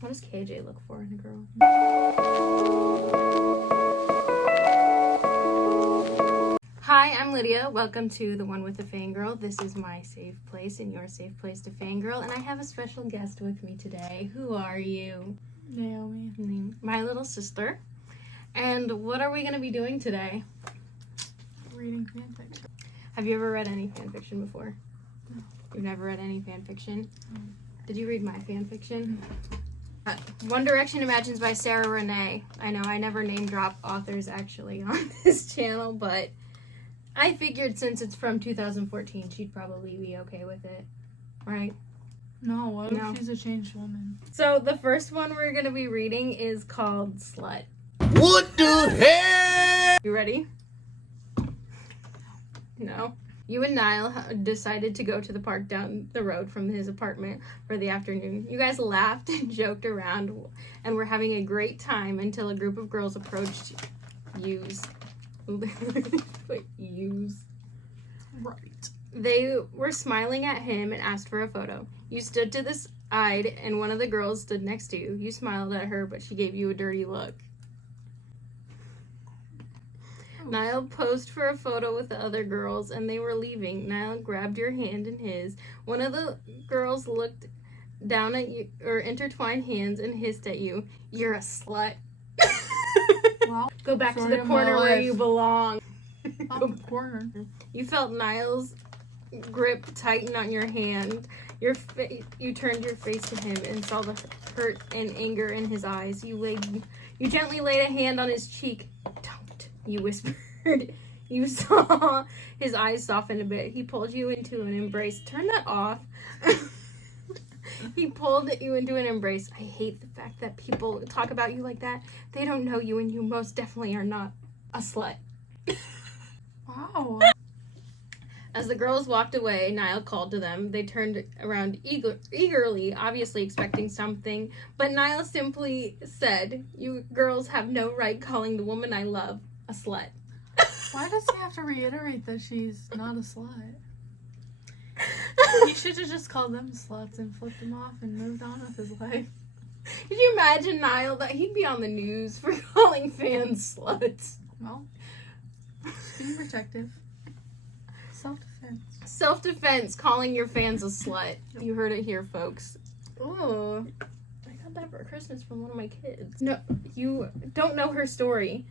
What does KJ look for in a girl? Hi, I'm Lydia. Welcome to The One with the Fangirl. This is my safe place and your safe place to fangirl. And I have a special guest with me today. Who are you? Naomi. My little sister. And what are we going to be doing today? Reading fanfiction. Have you ever read any fanfiction before? No. You've never read any fanfiction? No. Did you read my fanfiction? One Direction Imagines by Sarah Renee. I know I never name drop authors actually on this channel, but I figured since it's from 2014, she'd probably be okay with it, right? No, what No. if she's a changed woman? So the first one we're going to be reading is called Slut. What the hell? You ready? No. You and Niall decided to go to the park down the road from his apartment for the afternoon. You guys laughed and joked around and were having a great time until a group of girls approached yous. Yous. Right. They were smiling at him and asked for a photo. You stood to the side and one of the girls stood next to you. You smiled at her, but she gave you a dirty look. Niall posed for a photo with the other girls and they were leaving. Niall grabbed your hand in his. One of the girls looked down at you, or intertwined hands and hissed at you. You're a slut. Well, Go back to story the of my corner where life. you belong. Not the corner. You felt Niall's grip tighten on your hand. You turned your face to him and saw the hurt and anger in his eyes. You gently laid a hand on his cheek. Don't, you whispered. You saw his eyes soften a bit. He pulled you into an embrace. Turn that off. He pulled you into an embrace. I hate the fact that people talk about you like that. They don't know you and you most definitely are not a slut. Wow. As the girls walked away, Niall called to them. They turned around eagerly, obviously expecting something, but Niall simply said, "You girls have no right calling the woman I love a slut." Why does he have to reiterate that she's not a slut? He should have just called them sluts and flipped them off and moved on with his life. Could you imagine Niall that he'd be on the news for calling fans sluts? Well, just being protective. Self-defense. Self-defense, calling your fans a slut. You heard it here, folks. Ooh, I got that for Christmas from one of my kids. No, you don't know her story.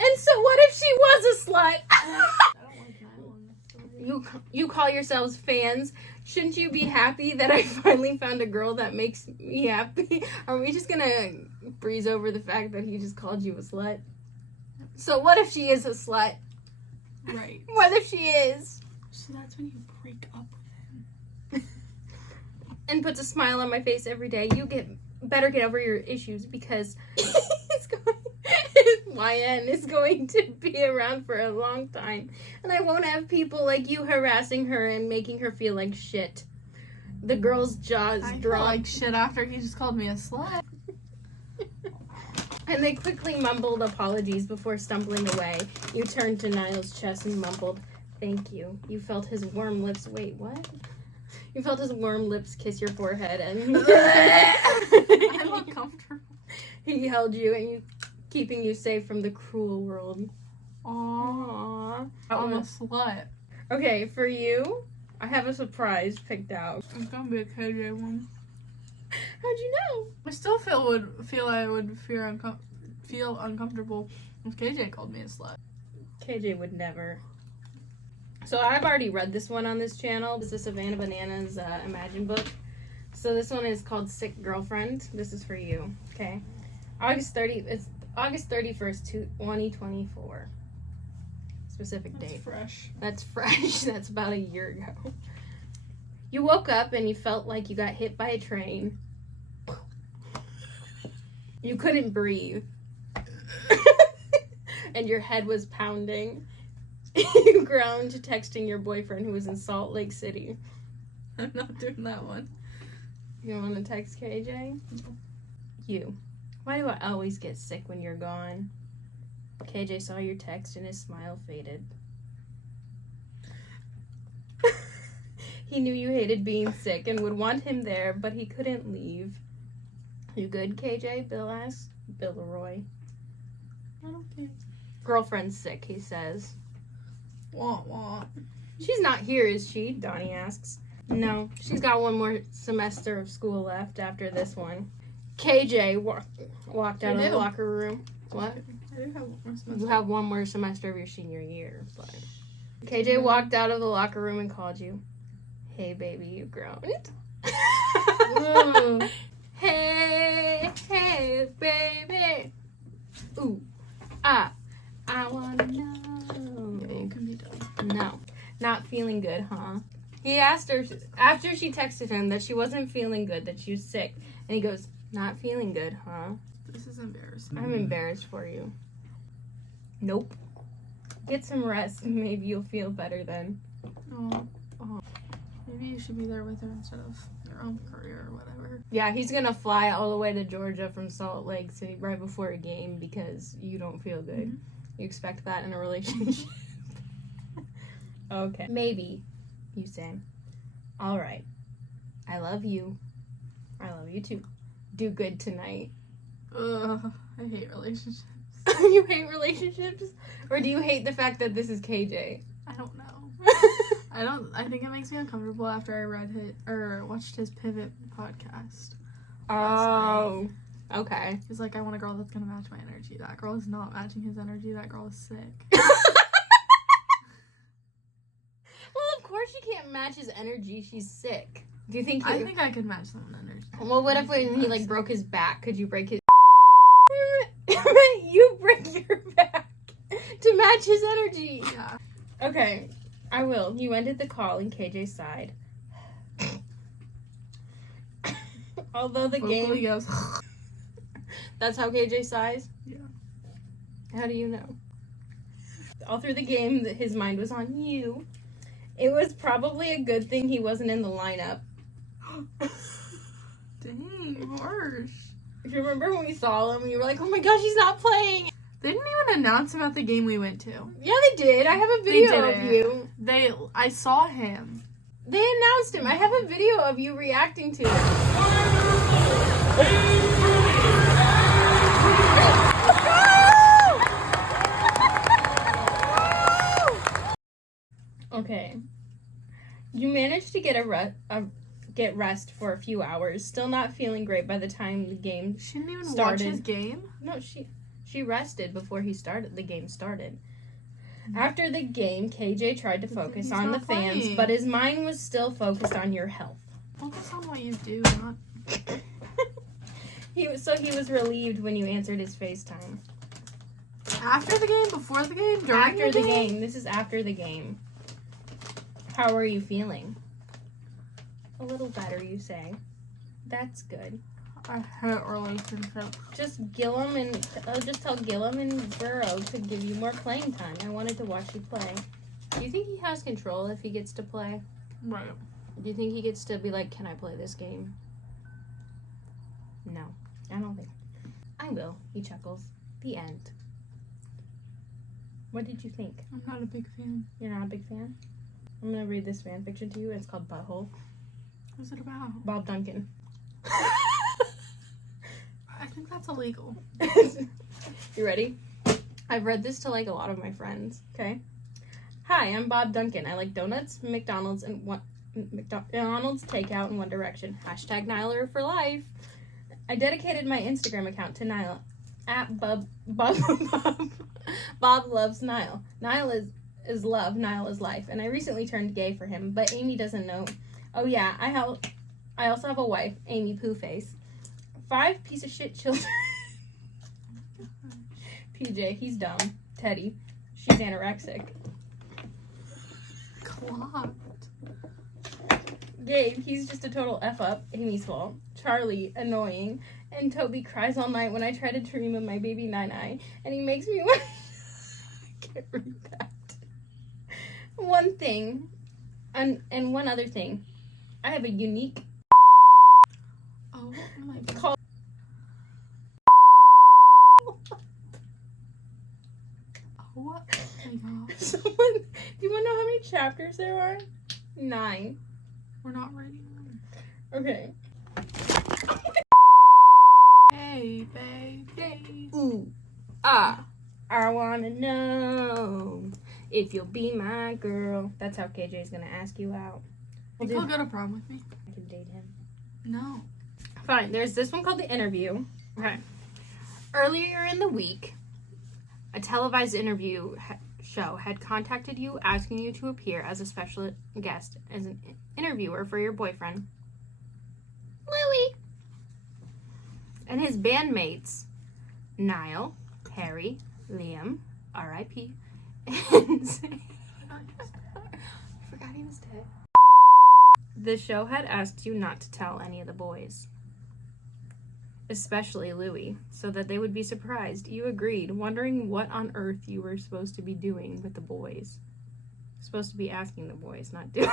And so what if she was a slut? I don't like Niall in this story. You call yourselves fans. Shouldn't you be happy that I finally found a girl that makes me happy? Are we just gonna breeze over the fact that he just called you a slut? So what if she is a slut? Right. What if she is? So that's when you break up with him. And puts a smile on my face every day. You better get over your issues because YN is going to be around for a long time. And I won't have people like you harassing her and making her feel like shit. The girl's jaws I feel dropped. like shit after he just called me a slut. And they quickly mumbled apologies before stumbling away. You turned to Niall's chest and mumbled, "Thank you." You felt his warm lips. Wait, what? You felt his warm lips kiss your forehead and I'm uncomfortable. he held you and keeping you safe from the cruel world. Aww. Aww. I'm a slut. Okay, for you, I have a surprise picked out. It's gonna be a KJ one. How'd you know? I still I would feel uncomfortable if KJ called me a slut. KJ would never. So I've already read this one on this channel. This is the Savannah Bananas Imagine book. So this one is called Sick Girlfriend. This is for you, okay? It's August 31st, 2024. Specific date. That's fresh. That's fresh. That's about a year ago. You woke up and you felt like you got hit by a train. You couldn't breathe. And your head was pounding. You groaned texting your boyfriend who was in Salt Lake City. I'm not doing that one. You don't want to text KJ? You. Why do I always get sick when you're gone? KJ saw your text and his smile faded. He knew you hated being sick and would want him there, but he couldn't leave. You good, KJ? Bill asks. Bill Leroy. I don't care. Girlfriend's sick, he says. Wah wah. She's not here, is she? Donnie asks. No, she's got one more semester of school left after this one. KJ walked out of the locker room. What? I do have one more semester. You have one more semester of your senior year, but... KJ walked out of the locker room and called you. Hey, baby, you grown? Whoa. Hey, hey, baby. Ooh, I wanna know. Yeah, you can be done. No, not feeling good, huh? He asked her after she texted him that she wasn't feeling good, that she was sick. And he goes, not feeling good, huh? This is embarrassing. I'm embarrassed for you. Nope. Get some rest and maybe you'll feel better then. Oh. Maybe you should be there with her instead of your own career or whatever. Yeah, he's gonna fly all the way to Georgia from Salt Lake City right before a game because you don't feel good. You expect that in a relationship? Okay. Maybe, you say. All right. I love you. I love you too. Do good tonight. Ugh, I hate relationships. You hate relationships? Or do you hate the fact that this is KJ? I don't know. I think it makes me uncomfortable after I read his or watched his Pivot podcast. Oh. Okay. He's like, I want a girl that's gonna match my energy. That girl is not matching his energy. That girl is sick. Well, of course she can't match his energy. She's sick. Do you think I think I could match someone's energy. Well, what if when he like broke his back? Could you break his? You break your back to match his energy. Yeah. Okay, I will. You ended the call and KJ sighed. Although the Vocally game, goes. that's how KJ sighs. Yeah. How do you know? All through the game, his mind was on you. It was probably a good thing he wasn't in the lineup. Dang, harsh. If you remember when we saw him, you were like, "Oh my gosh, he's not playing." They didn't even announce about the game we went to. Yeah, they did. I have a video of you. I saw him. They announced him. I have a video of you reacting to it. Okay. You managed to get get rest for a few hours. Still not feeling great by the time the game She didn't even started. watch his game. No, she rested before the game started. After the game, KJ tried to focus He's on the not fans, playing. but his mind was still focused on your health. Focus on what you do, not. He was relieved when you answered his FaceTime. After the game, before the game, during After the game. This is after the game. How are you feeling? A little better, you say. That's good. I hate relationships. Just tell Gillum and Burrow to give you more playing time. I wanted to watch you play. Do you think he has control if he gets to play? Right. Do you think he gets to be like, can I play this game? No, I don't think. I will, he chuckles. The end. What did you think? I'm not a big fan. You're not a big fan? I'm gonna read this fan fiction to you. It's called Butthole. What's it about? Bob Duncan. I think that's illegal. You ready? I've read this to like a lot of my friends. Okay. Hi, I'm Bob Duncan. I like donuts, McDonald's, and McDonald's takeout and One Direction. # Nyla for life. I dedicated my Instagram account to Nyla at Bob loves Nile. Nile is love, Nile is life. And I recently turned gay for him, but Amy doesn't know. Oh yeah, I also have a wife, Amy Poohface. 5 piece of shit children. PJ, he's dumb. Teddy, she's anorexic. Clocked. Gabe, he's just a total F up. Amy's fault. Charlie, annoying. And Toby cries all night when I try to dream of my baby Nine-Eye. And he makes me want... I can't read that. One thing. And one other thing. I have a unique... Oh my god. Call... Oh my god. Someone... Do you want to know how many chapters there are? 9. We're not reading them. Okay. I wanna know if you'll be my girl. That's how KJ's gonna ask you out. Think he'll go to prom with me? I can date him. No. Fine, there's this one called The Interview. Okay. Earlier in the week, a televised interview show had contacted you asking you to appear as a special guest as an interviewer for your boyfriend, Louis, and his bandmates, Niall, Harry, Liam, R.I.P., and I forgot he was dead. The show had asked you not to tell any of the boys, especially Louis, so that they would be surprised. You agreed, wondering what on earth you were supposed to be doing with the boys. Supposed to be asking the boys, not doing.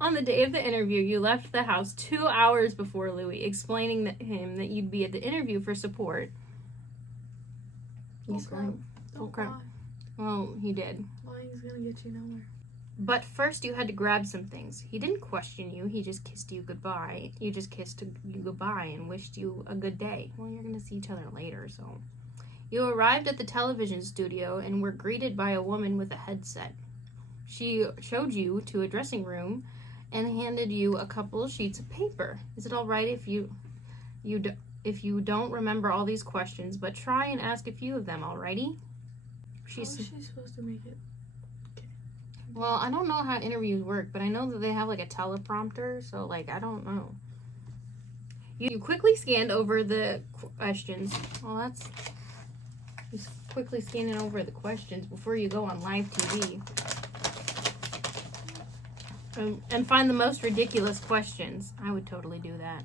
On the day of the interview, you left the house 2 hours before Louis, explaining to him that you'd be at the interview for support. He's going, Don't crap. lie. well, he did. Lying's gonna get you nowhere. But first you had to grab some things. He didn't question you, he just kissed you goodbye. You just kissed you goodbye and wished you a good day. Well, you're gonna see each other later, so. You arrived at the television studio and were greeted by a woman with a headset. She showed you to a dressing room and handed you a couple of sheets of paper. Is it all right if you don't remember all these questions, but try and ask a few of them, alrighty? How is she supposed to make it? Well, I don't know how interviews work, but I know that they have like a teleprompter, so like I don't know. You quickly scanned over the questions. Well, that's just quickly scanning over the questions before you go on live TV. And find the most ridiculous questions. I would totally do that.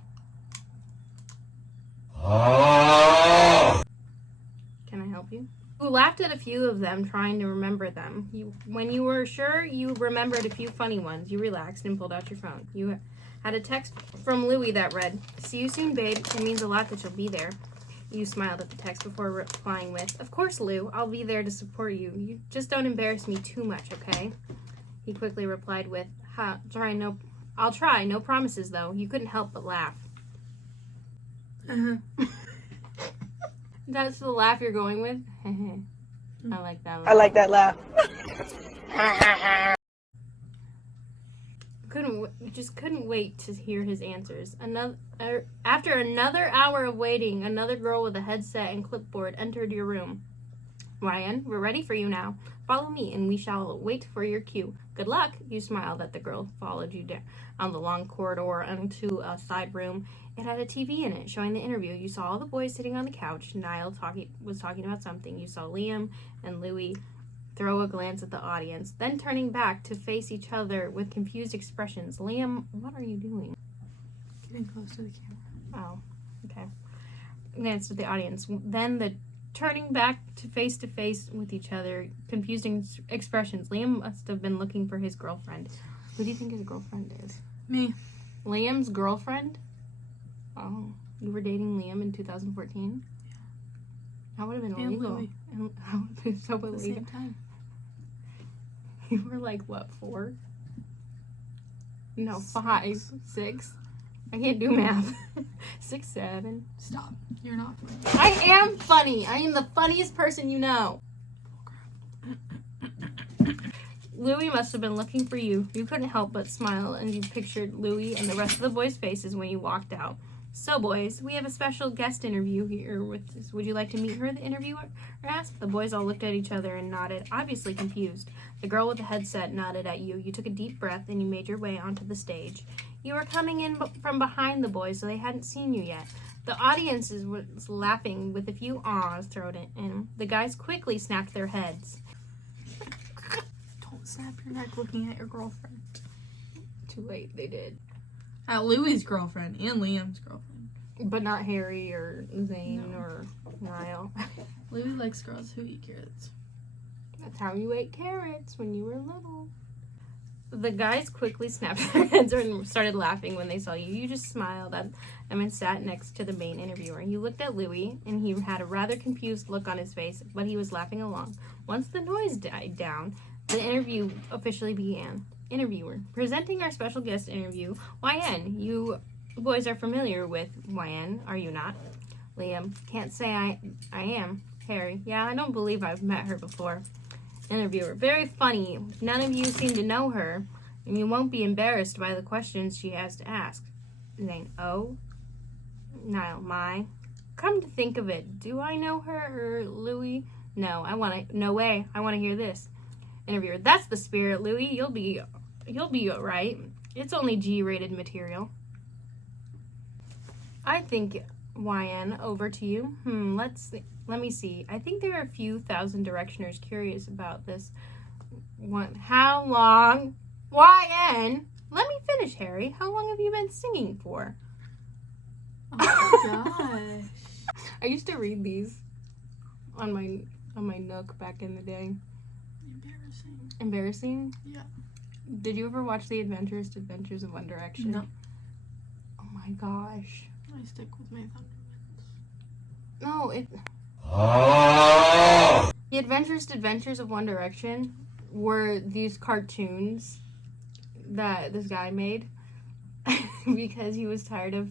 Can I help you? You laughed at a few of them, trying to remember them. When you were sure you remembered a few funny ones, you relaxed and pulled out your phone. You had a text from Louis that read, "See you soon, babe. It means a lot that you'll be there." You smiled at the text before replying with, "Of course, Lou. I'll be there to support you. You just don't embarrass me too much, okay?" He quickly replied with, "I'll try. No promises, though." You couldn't help but laugh. That's the laugh you're going with? I like that one. I like that laugh. Couldn't wait to hear his answers. After another hour of waiting, another girl with a headset and clipboard entered your room. "Ryan, we're ready for you now. Follow me and we shall wait for your cue. Good luck." You smiled at the girl, followed you down on the long corridor into a side room. It had a TV in it showing the interview. You saw all the boys sitting on the couch. Niall was talking about something. You saw Liam and Louis throw a glance at the audience, then turning back to face each other with confused expressions. Liam, what are you doing? Getting close to the camera. Oh, okay. Glanced at the audience. Then the turning back to face with each other, confused expressions. Liam must have been looking for his girlfriend. Who do you think his girlfriend is? Me. Liam's girlfriend? Oh, you were dating Liam in 2014? Yeah. That would have been And illegal. Louis. And that would have been so At the illegal. same time. You were like, what, 4? No, 5, 6. I can't do math. 6, 7. Stop. You're not funny. I am funny. I am the funniest person you know. Louis must have been looking for you. You couldn't help but smile, and you pictured Louis and the rest of the boys' faces when you walked out. "So, boys, we have a special guest interview here with us. Would you like to meet her?" the interviewer asked. The boys all looked at each other and nodded, obviously confused. The girl with the headset nodded at you. You took a deep breath and you made your way onto the stage. You were coming in from behind the boys, so they hadn't seen you yet. The audience was laughing with a few ahs thrown in. The guys quickly snapped their heads. Don't snap your neck looking at your girlfriend. Too late, they did. At Louis' girlfriend and Liam's girlfriend. But not Harry or Zane No. or Niall. Louis likes girls who eat carrots. That's how you ate carrots when you were little. The guys quickly snapped their heads and started laughing when they saw you. You just smiled at them and sat next to the main interviewer. You looked at Louis, and he had a rather confused look on his face, but he was laughing along. Once the noise died down, the interview officially began. Interviewer, presenting our special guest interview, YN. You boys are familiar with YN, are you not? Liam, can't say I am. Harry. Yeah, I don't believe I've met her before. Interviewer. Very funny. None of you seem to know her, and you won't be embarrassed by the questions she has to ask. Zane. Oh? Niall. My. Come to think of it, do I know her or Louis? No, no way. I want to hear this. Interviewer. That's the spirit, Louis. You'll be right. It's only G-rated material. I think, YN, over to you. Let me see. I think there are a few thousand Directioners curious about this one. How long? YN! Let me finish, Harry. How long have you been singing for? Oh my gosh. I used to read these on my Nook back in the day. Embarrassing. Embarrassing? Yeah. Did you ever watch The Adventurous Adventures of One Direction? No. Oh my gosh. I stick with my Thundermans. No, The Adventurous Adventures of One Direction were these cartoons that this guy made because he was tired of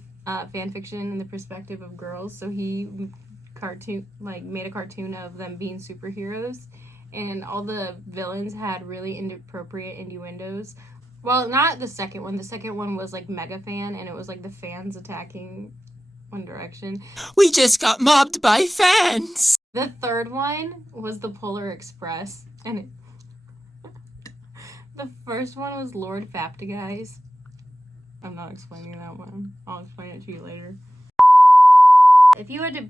fan fiction in the perspective of girls, so he made a cartoon of them being superheroes, and all the villains had really inappropriate innuendos. Well, not the second one. The second one was like Mega Fan, and it was like the fans attacking One Direction. We just got mobbed by fans. The third one was the Polar Express, and the first one was Lord Faptiguys. I'm not explaining that one. I'll explain it to you later. If you had to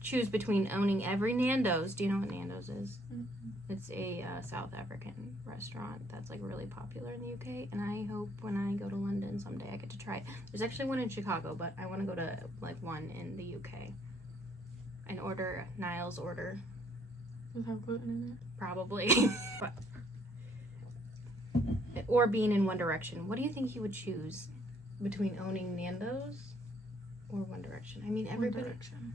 choose between owning every Nando's, do you know what Nando's is? Mm-hmm. It's a South African restaurant that's like really popular in the UK, and I hope when I go to London someday I get to try it. There's actually one in Chicago, but I want to go to like one in the UK and order Niall's order. Without gluten in Probably. Or being in One Direction. What do you think he would choose between owning Nando's or One Direction? I mean, it. everybody. One Direction.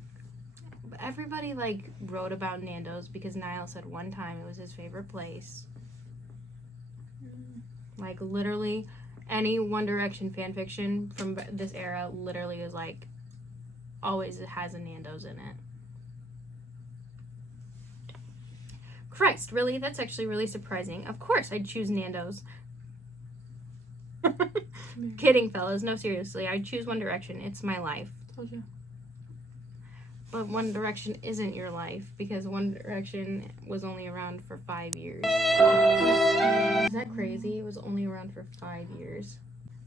Everybody like wrote about Nando's because Niall said one time it was his favorite place. Like literally any One Direction fan fiction from this era literally is like always has a Nando's in it. Christ, really? That's actually really surprising. Of course I'd choose Nando's. Kidding, fellas. No, seriously. I'd choose One Direction. It's my life. Told you. But One Direction isn't your life because One Direction was only around for 5 years. Is that crazy? It was only around for 5 years.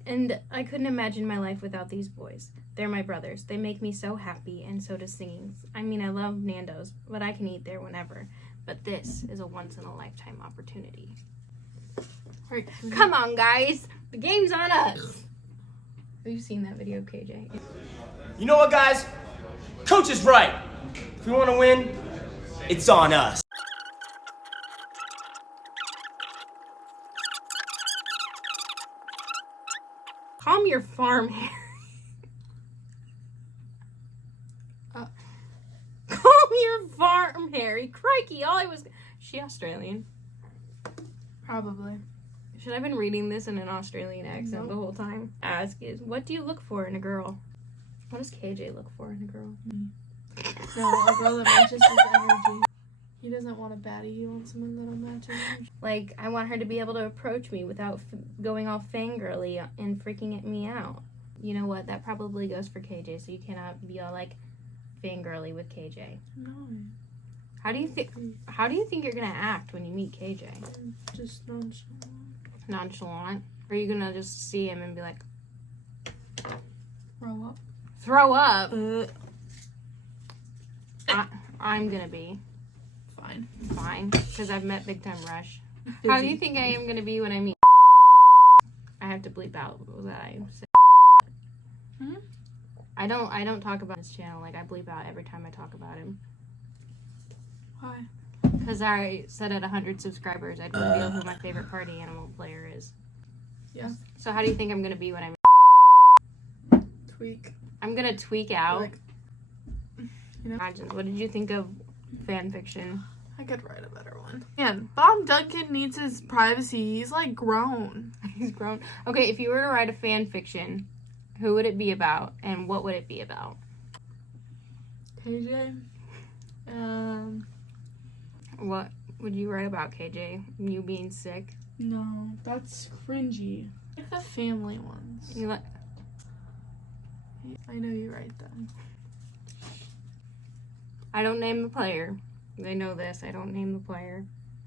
And I couldn't imagine my life without these boys. They're my brothers. They make me so happy, and so does singing. I mean, I love Nando's, but I can eat there whenever. But this is a once-in-a-lifetime opportunity. Right. Come on, guys. The game's on us. Have you seen that video, KJ? You know what, guys? Coach is right. If we want to win, it's on us. Calm your farm, Harry. Calm your farm, Harry. Crikey, she Australian? Probably. Should I have been reading this in an Australian accent Nope. the whole time? Ask is, what do you look for in a girl? What does KJ look for in a girl? No, a girl that matches his energy. He doesn't want a baddie. He wants someone that'll match his energy. Like, I want her to be able to approach me without going all fangirly and freaking me out. You know what? That probably goes for KJ, so you cannot be all, like, fangirly with KJ. No, How do you think you're gonna act when you meet KJ? just nonchalant. Nonchalant? Or are you gonna just see him and be like, Grow up. throw up? I'm gonna be fine because I've met Big Time Rush. How do you think I am gonna be when I meet? I have to bleep out what I said. Hmm? I don't talk about his channel. Like, I bleep out every time I talk about him. Why? Because I said at 100 subscribers I'd reveal who my favorite party animal player is. Yeah. So how do you think I'm gonna be when I meet? Tweak. I'm gonna tweak out. Like, Imagine. What did you think of fan fiction? I could write a better one. Man, Bob Duncan needs his privacy. He's like grown. He's grown. Okay, if you were to write a fan fiction, who would it be about, and what would it be about? KJ What would you write about, KJ? You being sick? No, that's cringy. Like the family ones. You like? I know you write them. I don't name the player. They know this. I don't name the player.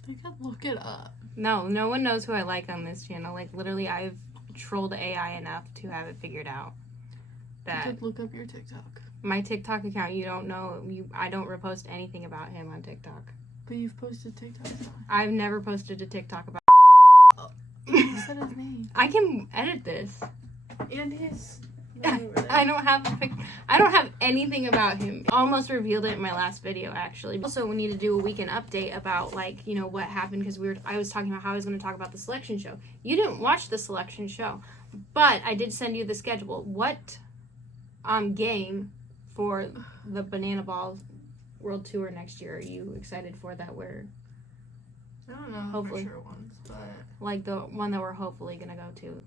They could look it up. No, no one knows who I like on this channel. Like, literally, I've trolled AI enough to have it figured out. You That could look up your TikTok. my TikTok account, you don't know. I don't repost anything about him on TikTok. But you've posted TikToks on. I've never posted a TikTok about. You said his name. I can edit this. And his. I don't have I don't have anything about him. Almost revealed it in my last video, actually. Also, we need to do a weekend update about, like, you know, what happened, because I was talking about how I was going to talk about the selection show. You didn't watch the selection show, but I did send you the schedule. What game for the Banana Ball World Tour next year are you excited for, that we're I don't know. Hopefully. For sure ones, but like the one that we're hopefully going to go to?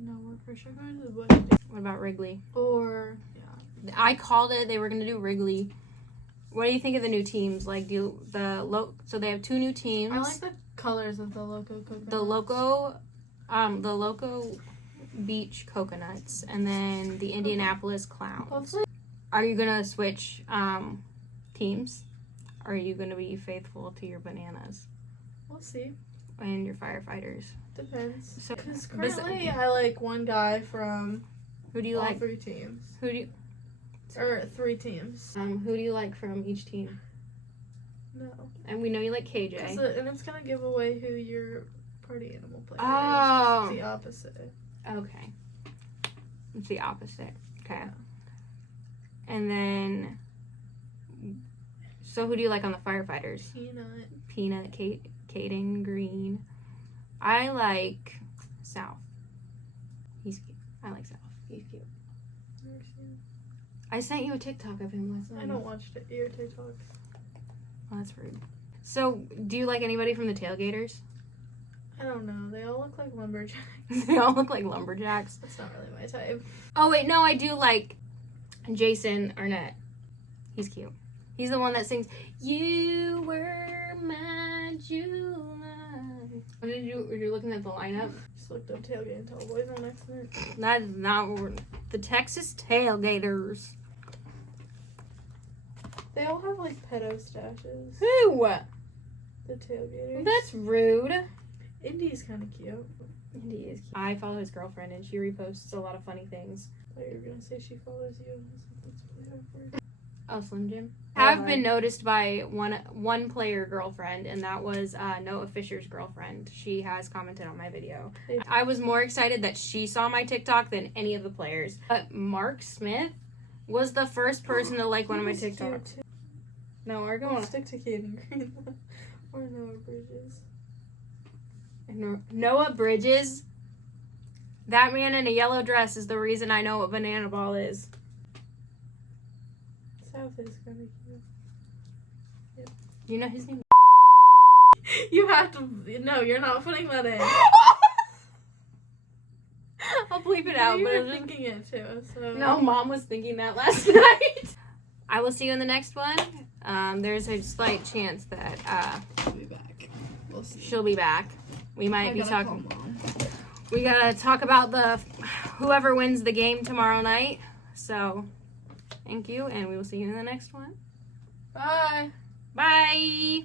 no, we're for sure going to the Bush. What about Wrigley? Or yeah. I called it. They were going to do Wrigley. What do you think of the new teams? Like, so they have 2 new teams. I like the colors of the Loco Coconuts. The Loco Beach Coconuts, and then the Indianapolis Clowns. Hopefully. Are you gonna switch teams? Or are you gonna be faithful to your bananas We'll see. and your firefighters? Depends. So, Because currently I like one guy from who do you all like? 3 teams. Who do you, Or 3 teams. who do you like from each team? No. And we know you like KJ. And it's going to give away who your party animal player Oh. is. It's the opposite. Okay. It's the opposite. Okay. And then, so who do you like on the firefighters? Peanut. Peanut, Caden Green. I like South. He's cute. I like South. He's cute. Never seen I sent you a TikTok of him last it. night. I don't watch your TikToks. Oh, that's rude. So, do you like anybody from the Tailgaters? I don't know. They all look like lumberjacks. They all look like lumberjacks. That's not really my type. Oh, wait, no, I do like Jason Arnett. He's cute. He's the one that sings, "You were my July." What did you're looking at the lineup? Just looked up Tailgate and Tallboys on accident. That is not what the Texas Tailgaters. They all have like pedo stashes. Who? The Tailgaters. That's rude. Indy's kind of cute. He is cute. I follow his girlfriend and she reposts a lot of funny things. I thought you were going to say she follows you. I was like, that's really awkward. Oh, Slim Jim. Have been noticed by one player girlfriend, and that was Noah Fisher's girlfriend. She has commented on my video. I was more excited that she saw my TikTok than any of the players. But Mark Smith was the first person to like one of my He was cute, TikToks. too. No, we're I'll going stick to Caden Green or Noah Bridges. Noah Bridges. That man in a yellow dress is the reason I know what Banana Ball is. South is kind of cute. You know his name? You have to. No, you're not putting that in. I'll bleep it out. You But were it was thinking it too. So no, Mom was thinking that last night. I will see you in the next one. There's a slight chance that She'll be back. We'll see. she'll be back. We might be gotta talking. call Mom. We gotta talk about whoever wins the game tomorrow night. So, thank you, and we will see you in the next one. Bye. Bye.